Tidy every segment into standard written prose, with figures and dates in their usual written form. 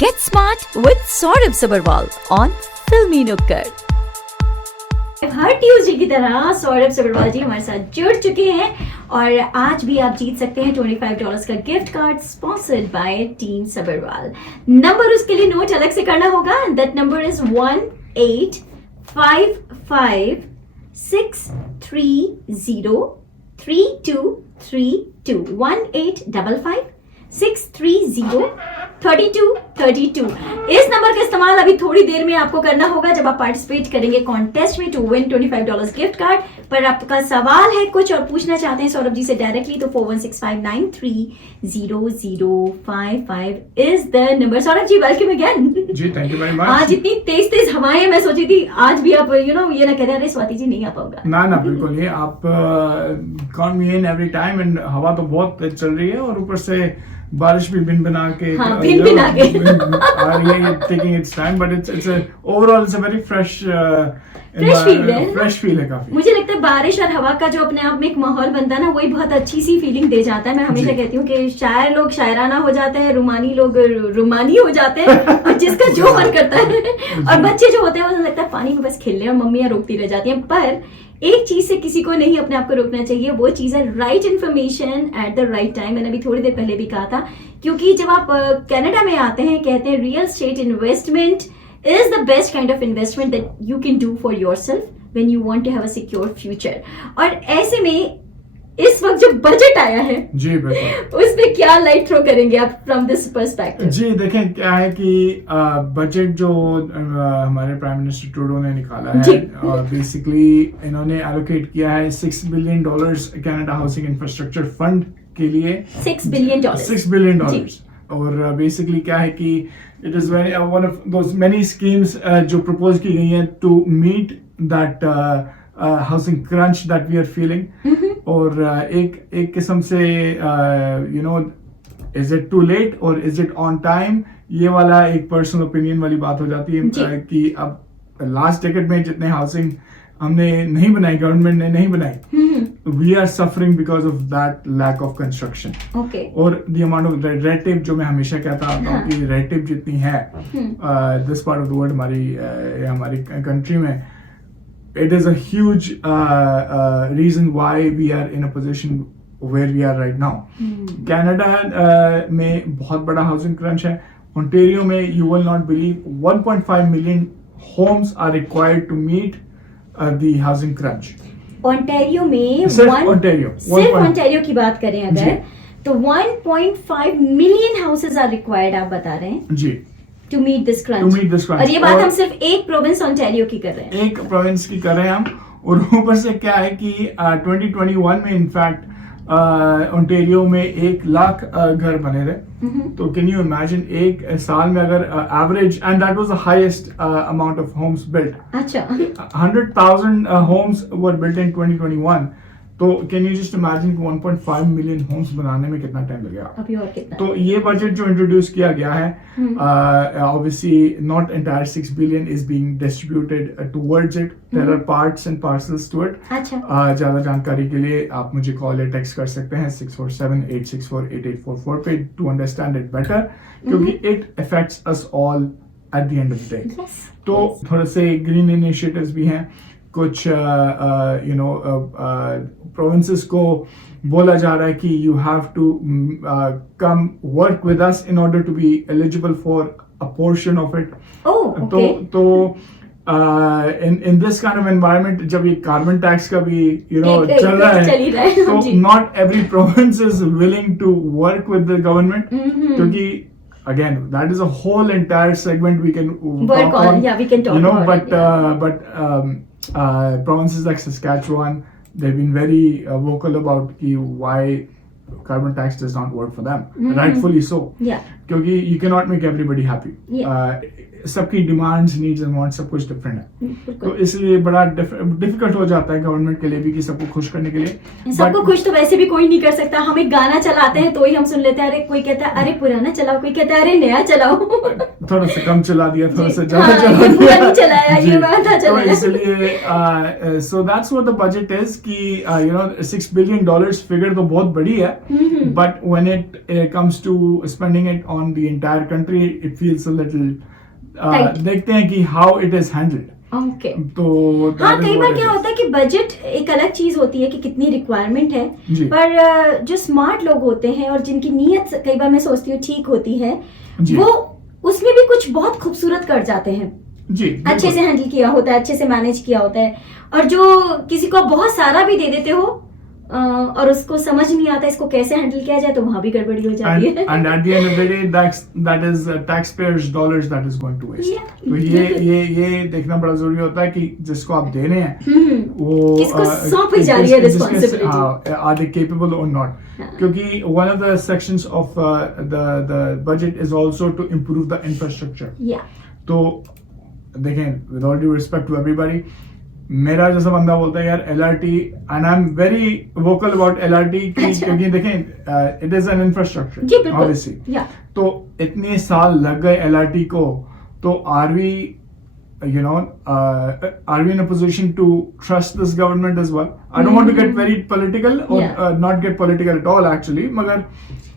Get smart with Saurabh Sabharwal on Filmy Nukkad. Her Tuesday की तरह सौरभ सबरवाल जी हमारे साथ जुड़ चुके हैं और आज भी आप जीत सकते हैं $25 का gift card sponsored by team Sabharwal. Number उसके लिए नोट अलग से करना होगा। That number is 185563032332 1855630332। इस नंबर का इस्तेमाल अभी थोड़ी देर में आपको करना होगा जब आप पार्टिसिपेट करेंगे कॉन्टेस्ट में टू विन $25 गिफ्ट कार्ड। पर आपका सवाल है कुछ और पूछना चाहते हैं सौरभ जी से डायरेक्टली तो 4165930055 is the number. Saurabh ji welcome again. जी थैंक यू वेरी मच। आज इतनी तेज हवाएं, मैं सोची थी आज भी आप ये ना कहते अरे स्वाति जी नहीं आ पाऊंगा। ना बिल्कुल नहीं, आप call me in every time and हवा तो बहुत तेज चल रही है और ऊपर से बारिश भी भिन बना के हाँ, भिन आ रही है taking it's time but it's overall it's a very fresh feel है काफी। मुझे लगता है बारिश और हवा का जो अपने आप में एक माहौल बनता है ना वही बहुत अच्छी सी फीलिंग दे जाता है। मैं हमेशा कहती हूँ कि शायर लोग शायराना हो जाते हैं, रुमानी लोग रुमानी हो जाते हैं और जिसका जो मन करता है और बच्चे जो होते हैं वो लगता है पानी में बस खेलने और मम्मियाँ रोकती रह जाती हैं। पर एक चीज से किसी को नहीं अपने आप को रोकना चाहिए, वो चीज है right information at the right time. मैंने अभी थोड़ी देर पहले भी कहा था क्योंकि जब आप कनाडा में आते हैं कहते हैं real estate investment is the best kind of investment that you can do for yourself when you want to have a secure future। और ऐसे में इस वक्त जो बजट आया है जी बिल्कुल उसमें क्या लाइट थ्रो करेंगे आप फ्रॉम दिस पर्सपेक्टिव? जी देखें क्या है कि बजट जो हमारे प्राइम मिनिस्टर ट्रूडो ने निकाला है और बेसिकली इन्होंने एलोकेट किया है $6 billion Canada housing infrastructure fund के लिए। $6 बिलियन और बेसिकली क्या है कि it is one of those many schemes जो प्रपोज की गई हैं to meet that housing crunch that we are feeling. और एक किस्म से you know is it too late और इज इट ऑन टाइम, ये वाला एक पर्सनल ओपिनियन वाली बात हो जाती है कि अब लास्ट डेकेड में जितने हाउसिंग हमने नहीं बनाई, गवर्नमेंट ने नहीं बनाई, we are suffering because of that lack of construction. और the amount of red tape जो मैं हमेशा कहता आता हूँ कि रेड टेप जितनी है this part of the world हमारी कंट्री में, it is a huge reason why we are in a position where we are right now। Canada में बहुत बड़ा हाउसिंग क्रंच है। ओंटारियो में you will not believe 1.5 million homes are required to meet the housing crunch। Ontario में सिर्फ Ontario की बात करें अगर तो 1.5 million houses are required आप बता रहे हैं जी to meet this crunch। और ये बात हम सिर्फ एक प्रोविंस ओंटारियो की कर रहे हैं, एक प्रोविंस की कर रहे हैं हम। और ऊपर से क्या है कि 2021 में इनफैक्ट ओंटारियो में 1 लाख घर बने रहे। तो कैन यू इमेजिन एक साल में अगर average, and that was the highest amount of homes built. अच्छा 100,000 होम्स वर बिल्ट इन 2021। तो can you just imagine 1.5 million homes बनाने में कितना टाइम लगेगा। अभी और कितना? तो ये बजट जो इंट्रोड्यूस किया गया है obviously not entire $6 billion is being distributed towards it, there are parts and parcels to it. अच्छा ज्यादा जानकारी के लिए आप मुझे कॉल या टेक्स्ट कर सकते हैं 647-864-8844 पे टू अंडरस्टैंड इट बेटर, क्योंकि it affects us all at the end of the day. तो थोड़े से ग्रीन इनिशिएटिव्स भी हैं, कुछ प्रोविंसेस को बोला जा रहा है कि you have to come work with us in order to be eligible for a portion of it. तो in this kind of environment जब ये कार्बन टैक्स का भी चल रहा है तो not every province is willing to work with the government, क्योंकि again that is a whole entire segment we can work on। Yeah, we can talk about but provinces like Saskatchewan, they've been very vocal about why carbon tax does not work for them, rightfully so। क्योंकि you cannot make everybody happy। सबकी demands, needs and wants सब कुछ different है, तो इसलिए बड़ा difficult हो जाता है गवर्नमेंट के लिए भी कि सबको खुश करने के लिए। सबको खुश तो वैसे भी कोई नहीं कर सकता। हम एक गाना चलाते हैं तो ही हम सुन लेते हैं, अरे कोई कहता है अरे पुराना चलाओ, कोई कहता है अरे नया चलाओ। थोड़ा सा कम चला दिया, थोड़ा सा हाँ, ज्यादा चला ये पूरा दिया नहीं चलाया, ये जी। पता तो चला। इसलिए so that's what the budget is कि यू नो $6 billion फिगर तो बहुत बड़ी है, but when it comes to spending it on the entire country it feels a little Tight. देखते हैं कि how it is handled. Okay. तो हाँ, that is कई what बार it क्या is. होता है कि बजट एक अलग चीज होती है कि कितनी रिक्वायरमेंट है, जी। पर जो स्मार्ट लोग होते हैं और जिनकी नीयत कई बार मैं सोचती हूँ ठीक होती है, जी। वो उसमें भी कुछ बहुत खूबसूरत कर जाते हैं। जी अच्छे बिल्कुल। से हैंडल किया होता है, अच्छे से मैनेज किया होता है। और जो किसी को बहुत सारा भी दे देते हो और उसको समझ नहीं आता इसको कैसे हैंडल किया जाए, तो वहां भी गड़बड़ी हो जाती है। And at the end of the day, that is taxpayers' dollars that is going to waste. Yeah. तो ये देखना बड़ा जरूरी होता है कि जिसको आप दे रहे हैं वो किसको सौंपी जा रही है responsibility? are they capable or not? हाँ। क्योंकि one of the sections of the budget is also to improve the infrastructure. Yeah. तो देखें, with all due respect to everybody, मेरा जैसा बंदा बोलता है यार LRT, and I am very vocal about LRT अच्छा। क्योंकि देखें इट इज एन इंफ्रास्ट्रक्चर जी बिल्कुल। ऑब्वियसली। Yeah. तो इतने साल लग गए LRT को, तो are we in a position to trust this government as well? I don't want to get very political or Yeah. not get political at all actually, मगर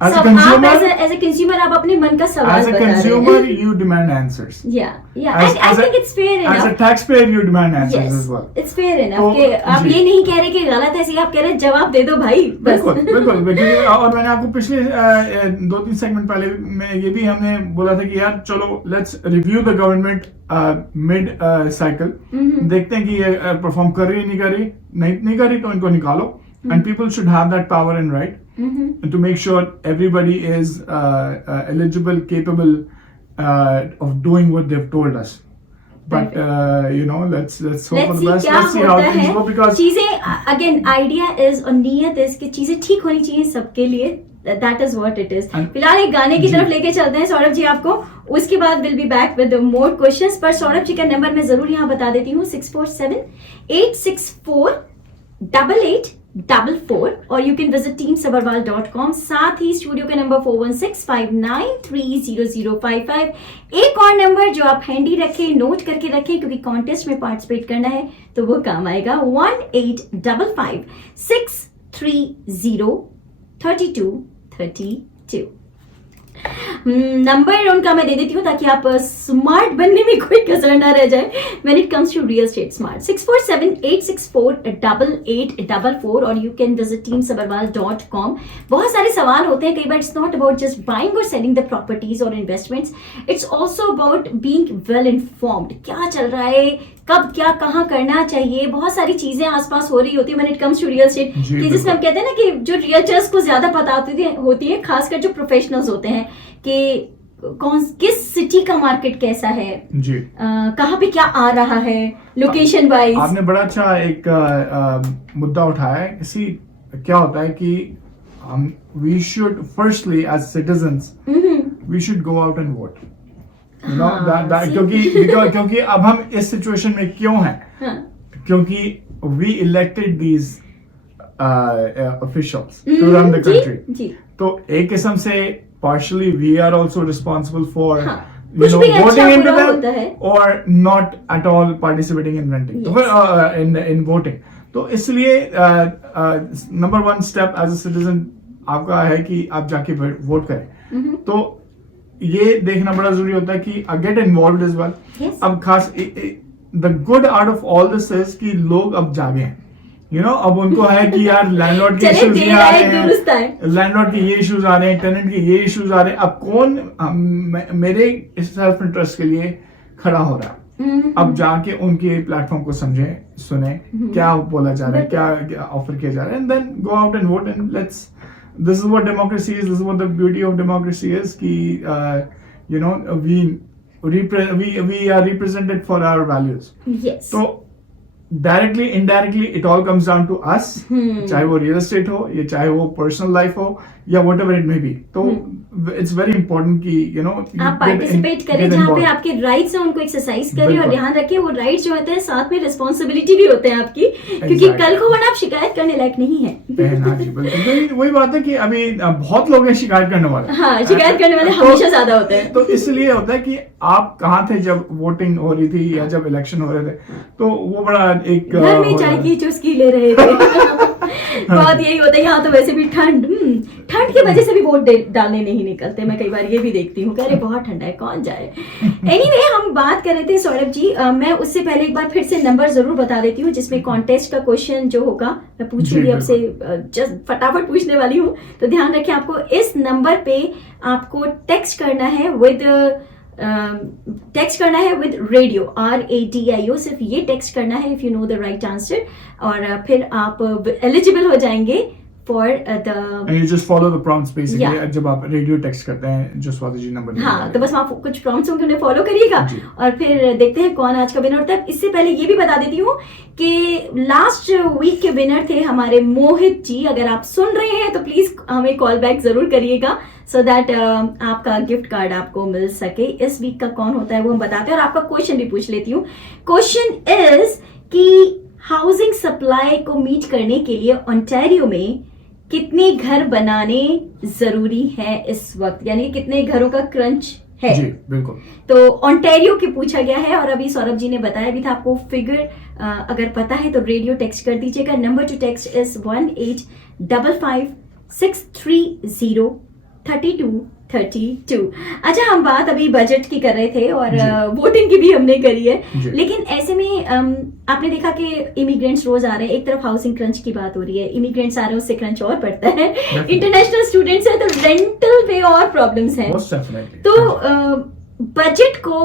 as So, a consumer, आप as a consumer आप अपने मन का सवाल as a बता रहे हैं। consumer you demand answers. Yeah. As- I as a- think it's fair As a enough. taxpayer you demand answers Yes, as well. it's fair enough तो, कि आप जी। ये नहीं कह रहे कि गलत है, आप कह रहे हैं जवाब दे दो भाई, बस। बिल्कुल बिल्कुल। और मैंने आपको पिछले 2-3 सेगमेंट पहले में ये भी हमने बोला था कि यार चलो let's review the government mid cycle, देखते हैं कि ये परफॉर्म कर रही है नहीं कर रही, नहीं कर रही तो इनको निकालो, and people should have that power and right to make sure everybody is eligible, capable of doing what they've told us. But let's hope Let's for the see best. क्या Let's see how होता things है। go, because चीजें again idea is और नियत is कि चीजें ठीक होनी चाहिए सबके लिए। That is what it is. And- फिलहाल एक गाने की जी। तरफ लेके चलते हैं सौरभ जी आपको, उसके बाद will be back with more questions. पर सौरभ जी का नंबर मैं जरूर यहाँ बता देती हूँ, 647-864-8844, और यू कैन विजिट teamsabarwal.com। साथ ही स्टूडियो का नंबर 416-593-0055। एक और नंबर जो आप हैंडी रखें, नोट करके रखें, क्योंकि कॉन्टेस्ट में पार्टिसिपेट करना है तो वो काम आएगा, 1855-630-3232। नंबर उनका मैं दे देती हूँ ताकि आप स्मार्ट बनने में कोई कसर ना रह जाए when it comes to real estate smart. 647-864-8844, और यू कैन विजिट teamsabarwal.com। बहुत सारे सवाल होते हैं कई बार, it's not about just buying और सेलिंग द प्रॉपर्टीज और investments, it's also about being well informed, क्या चल रहा है, कब क्या कहाँ करना चाहिए, बहुत सारी चीजें आसपास हो रही होती है when it comes to real estate, जी, कि जिसमें हम कहते हैं ना कि जो रियल्टर्स को ज्यादा पता होती है, खासकर जो प्रोफेशनल्स होते हैं कि किस सिटी का मार्केट कैसा है, जी कहाँ पे क्या आ रहा है लोकेशन वाइज। आपने बड़ा अच्छा एक मुद्दा उठाया है। इसी क्या होता है कि हम we should firstly as citizens we should go out and vote, क्योंकि अब हम इस सिचुएशन में क्यों हैं, क्योंकि we elected these officials to run the country. जी। तो एक किस्म से partially we are also responsible for कुछ भी अच्छा voting into बुरा होता है। them or not at all participating in renting, Yes. in voting. तो इसलिए number one step as a citizen आपका है कि आप जाके वोट करें। तो ये देखना बड़ा जरूरी होता है कि get involved as well. Yes. अब खास the good out of all this is कि लोग अब जागे हैं, अब उनको है कि यार लैंडलॉर्ड के इश्यूज ये आ रहे हैं, लैंडलॉर्ड के ये इश्यूज आ रहे हैं, टेनेंट के ये इश्यूज आ रहे हैं, अब कौन मेरे सेल्फ इंटरेस्ट के लिए खड़ा हो रहा है, अब जाके उनके प्लेटफॉर्म को समझे, सुने क्या बोला जा रहा है, क्या ऑफर किया जा रहा है, and then go out and vote, and let's this is what democracy is, this is what the beauty of democracy is कि we are represented for our values. Yes. तो directly indirectly it all comes down to us, चाहे वो real estate हो या चाहे वो personal life हो या व्हाटएवर इट मे बी. तो इट्स वेरी इंपॉर्टेंट कि यू नो आप पार्टिसिपेट करें जहाँ पे आपके राइट्स हैं, उनको एक्सरसाइज करें और ध्यान रखिए वो राइट्स जो होते हैं साथ में रिस्पॉन्सिबिलिटी भी होते हैं आपकी, क्योंकि कल को वरना आप शिकायत करने लायक नहीं है. हाँ जी बिल्कुल. तो वही बात है कि अभी बहुत लोग हैं शिकायत करने वाले. हाँ, शिकायत करने वाले हमेशा ज्यादा होते हैं. तो इसलिए होता है कि आप कहाँ थे जब वोटिंग हो रही थी या जब इलेक्शन हो रहे थे, तो वो बड़ा एक घर में चाय की चुस्की ले रहे थे. बहुत यही होता है. यहाँ तो वैसे भी ठंड की वजह से भी वोट डालने नहीं निकलते. मैं कई बार ये भी देखती हूँ, अरे बहुत ठंडा है कौन जाए. एनीवे, हम बात कर रहे थे सौरभ जी, मैं उससे पहले एक बार फिर से नंबर जरूर बता देती हूँ जिसमें कॉन्टेस्ट का क्वेश्चन जो होगा मैं पूछूंगी आपसे, जस्ट फटाफट पूछने वाली हूँ. तो ध्यान रखें, आपको इस नंबर पे आपको टेक्स्ट करना है विद रेडियो RADIO. सिर्फ ये टेक्स्ट करना है if you know the right answer, और फिर आप एलिजिबल हो जाएंगे for the. And you just follow the prompts basically. जब आप रेडियो टेक्स्ट करते हैं जो स्वाति जी नंबर. हाँ, तो बस आप कुछ प्रॉम्प्ट्स होंगे उन्हें फॉलो करिएगा और फिर देखते हैं कौन आज का विनर होता है. इससे पहले ये भी बता देती हूँ कि लास्ट वीक के विनर थे हमारे मोहित जी. अगर आप सुन रहे हैं तो प्लीज हमें कॉल बैक जरूर करिएगा सो दैट आपका गिफ्ट कार्ड आपको मिल सके. इस वीक का कौन होता है वो हम बताते हैं और आपका क्वेश्चन भी पूछ लेती हूँ. क्वेश्चन इज कि हाउसिंग सप्लाई को मीट करने के लिए ओंटारियो में कितने घर बनाने जरूरी है इस वक्त, यानी कितने घरों का क्रंच है. जी बिल्कुल. तो ओंटारियो के पूछा गया है और अभी सौरभ जी ने बताया भी था. आपको फिगर अगर पता है तो रेडियो टेक्स्ट कर दीजिएगा. Number two text is 185563032232. अच्छा, हम बात अभी बजट की कर रहे थे और वोटिंग की भी हमने करी है, लेकिन ऐसे में आपने देखा कि इमिग्रेंट्स रोज आ रहे हैं. एक तरफ हाउसिंग क्रंच की बात हो रही है, इमिग्रेंट्स आ रहे हैं उससे क्रंच और बढ़ता है. इंटरनेशनल स्टूडेंट्स हैं तो रेंटल पे और प्रॉब्लम्स हैं. तो बजट को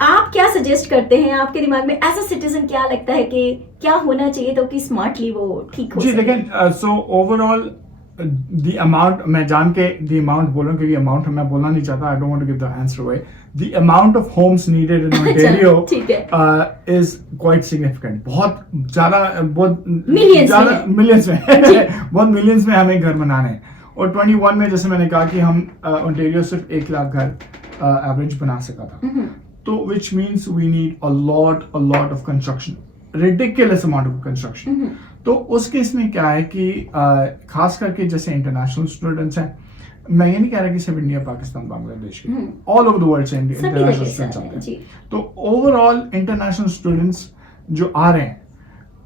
आप क्या सजेस्ट करते हैं? आपके दिमाग में एज अ सिटीजन क्या लगता है कि क्या होना चाहिए तो कि स्मार्टली वो ठीक हो? जी देखें, सो ओवरऑल the amount, मैं जान के the amount बोल रहा हूँ क्योंकि amount मैं बोलना नहीं चाहता. I don't want to give the answer away. The amount of homes needed in Ontario is quite significant. बहुत ज़्यादा, बहुत millions में बहुत millions में हमें घर बनाने हैं. और 21 में जैसे मैंने कहा कि हम Ontario सिर्फ 1 लाख घर average बना सका था. तो which means we need a lot of construction, ridiculous amount of construction. तो उस केस में क्या है कि खास करके जैसे इंटरनेशनल स्टूडेंट्स हैं, मैं ये नहीं कह रहा कि सिर्फ इंडिया, पाकिस्तान, बांग्लादेश के, ऑल ओवर द वर्ल्ड से इंटरनेशनल स्टूडेंट्स आते हैं. तो ओवरऑल इंटरनेशनल स्टूडेंट्स जो आ रहे हैं,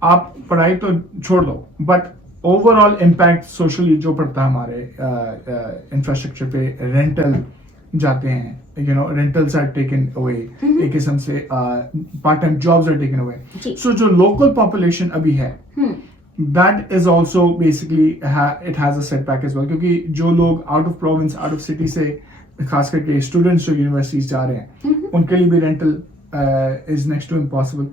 आप पढ़ाई तो छोड़ दो, बट ओवरऑल इम्पैक्ट सोशली जो पड़ता है हमारे इंफ्रास्ट्रक्चर पे, रेंटल जाते हैं, you know, rentals are taken away. एक किस्म से part time jobs are taken away. So जो local population अभी है, that is also basically it has a setback as well, क्योंकि जो लोग out of province, out of city से खास करके students जो universities जा रहे हैं, उनके लिए भी rental is next to impossible.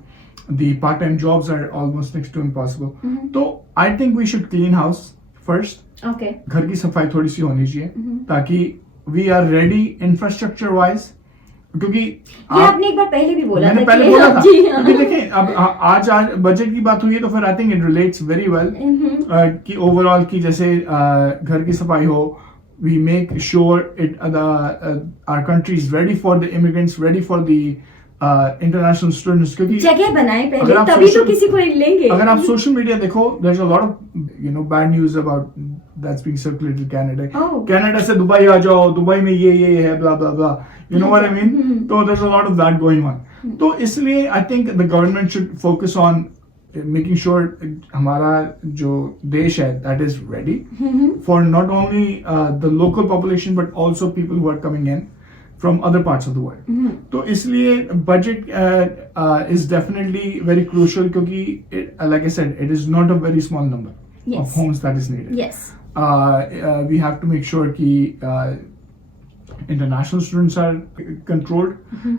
The part time jobs are almost next to impossible. तो I think we should clean house first. Okay. घर की सफाई थोड़ी सी होनी चाहिए ताकि we are ready infrastructure wise, क्योंकि ये आपने एक बार पहले भी बोला मैंने था. पहले बोला था क्योंकि देखें अब आज बजट की बात हुई है तो फिर I think it relates very well कि ओवरऑल की जैसे घर की सफाई हो, we make sure our country is ready for the immigrants, ready for the international students, क्योंकि जगह बनाए पहले तभी तो किसी को लेंगे. अगर आप सोशल मीडिया देखो, there's a lot of bad news about that's being circulated in Canada. Canada से दुबई आ जाओ, दुबई में ये है, blah blah blah. You know what I mean? So there's a lot of that going on. तो इसलिए I think the government should focus on making sure हमारा जो देश है that is ready for not only the local population but also people who are coming in from other parts of the world. तो इसलिए budget is definitely very crucial क्योंकि like I said, it is not a very small number of homes that is needed. Yes. We have to make sure कि international students are controlled.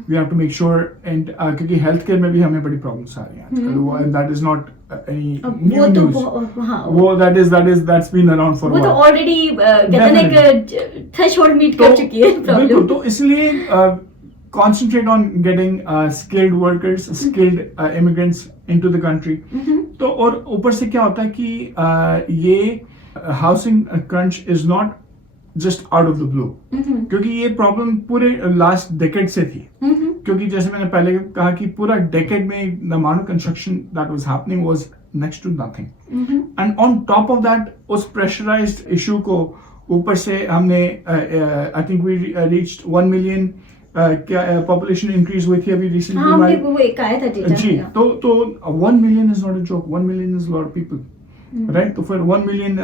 We have to make sure क्योंकि healthcare में भी हमें बड़ी problems आ रही हैं आजकल, and that is not any new news. वो that's been around for a while. वो तो already कहते हैं कि threshold meet कर चुकी है problem. बिल्कुल. तो इसलिए concentrate on getting skilled workers, skilled immigrants into the country. तो और ऊपर से क्या होता है कि ये housing crunch is not just out of the blue, क्योंकि ये प्रॉब्लम पूरे लास्ट डेकेड से थी. क्योंकि जैसे मैंने पहले कहा कि पूरा डेकेड में the amount of construction that was happening was next to nothing. And on top of that, उस pressurized issue को ऊपर से हमने I think we reached 1 million क्या पॉपुलेशन इंक्रीज हुई थी अभी रिसेंटली. हाँ, हमने वो एक आया था डेटा. जी, तो 1 million is not a joke. 1 million is a lot of people. Right? So for 1 million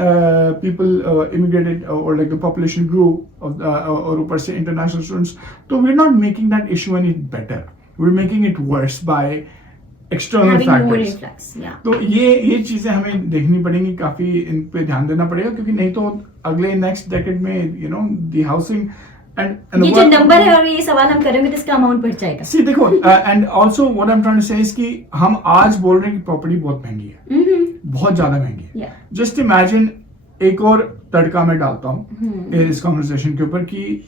people immigrated or like the population grew और ऊपर से international students, so we're not making that issue any better. We're making it worse by external having more factors. influx, yeah. तो ये चीजें हमें देखनी पड़ेंगी, काफी इन पे ध्यान देना पड़ेगा, क्योंकि नहीं तो अगले नेक्स्ट डेकेड में you know the housing and ये जो नंबर है और ये सवाल हम करेंगे तो इसका अमाउंट बढ़ जाएगा. See देखो and also what I'm trying to say is कि हम आज बोल रहे हैं कि प्रॉपर्टी बहुत महंगी है, बहुत ज्यादा महंगी है. जस्ट इमेजिन, एक और तड़का मैं डालता हूँ इस कॉन्वर्सेशन के ऊपर कि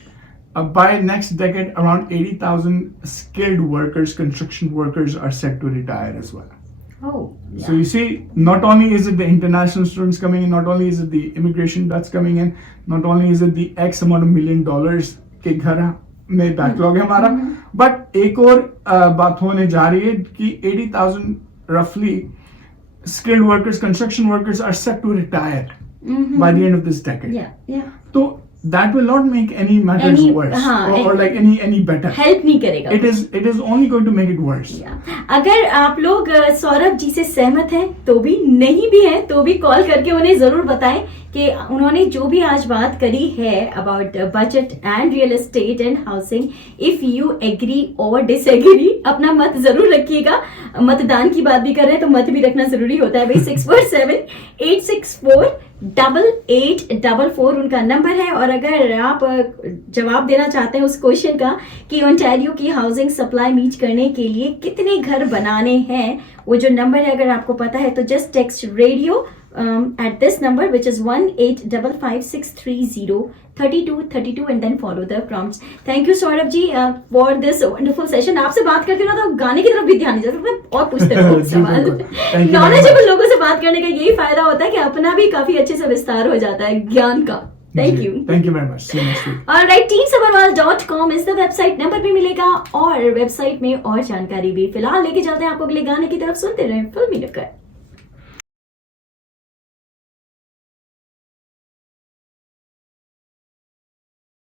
by next decade around 80,000 skilled workers, construction workers are set to retire as well. Oh, yeah. So you see, not only is it the international students coming in, not only is it the immigration that's coming in, not only is it the X amount of $1 million के घर में backlog है हमारा, but एक और बात होने जा रही है कि 80,000 roughly skilled workers, construction workers are set to retire by the end of this decade. Yeah. So that will not make any matters worse or like any better. Help नहीं करेगा. It is only going to make it worse. अगर आप लोग सौरभ जी से सहमत हैं तो भी, नहीं भी हैं तो भी कॉल करके उन्हें जरूर बताएं कि उन्होंने जो भी आज बात करी है about budget and real estate and housing, if you agree और डिसएग्री अपना मत जरूर रखिएगा. मतदान की बात भी कर रहे हैं तो मत भी रखना जरूरी होता है भाई. 647-864-8844 उनका नंबर है. और अगर आप जवाब देना चाहते हैं उस क्वेश्चन का कि ओंटारियो की हाउसिंग सप्लाई मीट करने के लिए कितने घर बनाने हैं, वो जो नंबर है अगर आपको पता है तो just text radio at this number, which is 1-855-630-3232 and then follow the prompts. Thank you Saurabh ji for this wonderful session. आपसे बात करते ना तो गाने की तरफ भी ध्यान नहीं जाता और पूछते रहो सवाल. नॉलेजेबल लोगों से बात करने का यही फायदा होता है कि अपना भी काफी अच्छे से विस्तार हो जाता है ज्ञान का. Thank you very much. See you next week. Alright, teamsabarwal.com is the website. Number भी मिलेगा और वेबसाइट में और जानकारी भी. फिलहाल लेके चलते हैं आपको अगले गाने की तरफ. सुनते रहें फिल्मी नुक्कड़.